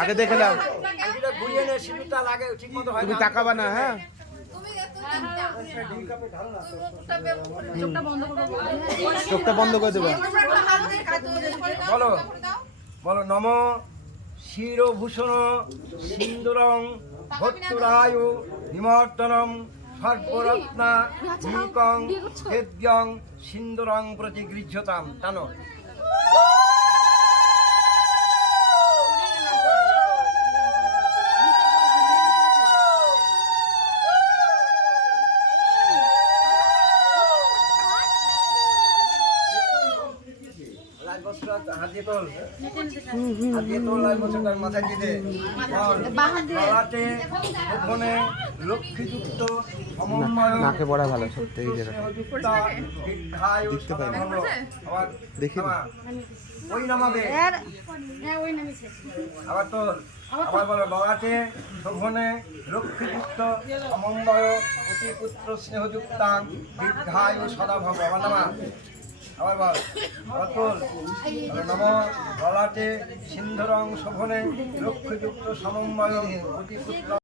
আগে দেখলাম তুমি তাকাবা না। হ্যাঁ, চোখটা বন্ধ করে দেবো। বলো বলো। নম শিরভূষণ সিন্দুরং ভত্তুরায়ু নিমর্দনম সর্বরত্না নিকং হেদ্যং সিন্দুরং প্রতি গৃহ্যতাম। টানো। হাত দিয়ে তোল, হাত দিয়ে তোল, লাল বছরটার মাথায় দিয়ে দে। ললাটে ওখানে লক্ষ্মীযুক্ত সমন্বয় নাকে পড়া ভালো সত্যি এই জায়গাটা। দেখতে পাই না, দেখি না। ওই নামাবে আবার তোর। আবার বলো। ললাটে শোভনে লক্ষ্মীযুক্ত সমন্বয় অতি পুত্র স্নেহযুক্তাং দীর্ঘায়ু সদা ভব। আবার নামা। আবার বল। আবার তোল। নম ললাটে সিন্ধুরং শোভনে লক্ষ্মীযুক্ত সমন্বয় অতি পুত্র